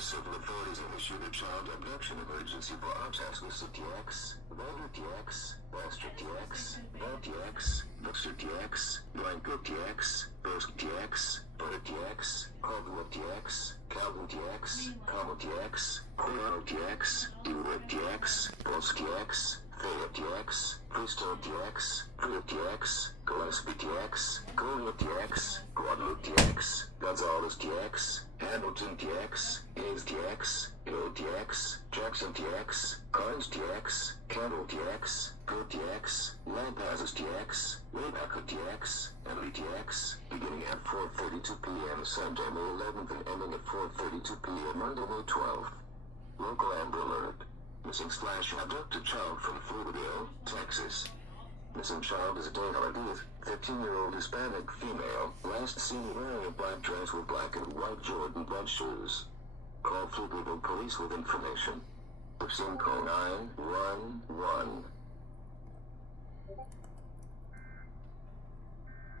civil authorities have issued a child abduction emergency broadcast with TX, Walter TX, Master TX, Val TX, Mixer TX, Blanco TX, Burst TX, Butter TX, Caldwell TX, Calvin TX, Comma TX, Coriano TX, Dewey TX, Pulse TX, Thea TX, Freestone TX, Frida TX, Gillespie TX, Golia TX, Guadalupe TX, Gonzalez TX, Hamilton TX, Hayes TX, Hill TX, Jackson TX, Carnes TX, Campbell TX, Go TX, Lampazes TX, Waybacker TX, Emily TX, beginning at 4:32 p.m. Sunday, May 11th and ending at 4:32 p.m. Monday, May 12th. Local Amber Alert. Missing / abducted child from Pflugerville, Texas. Missing child is a Dana Booth, 15-year-old Hispanic female, last seen wearing a black dress with black and white Jordan Brand shoes. Call Pflugerville police with information. If seen, call 911.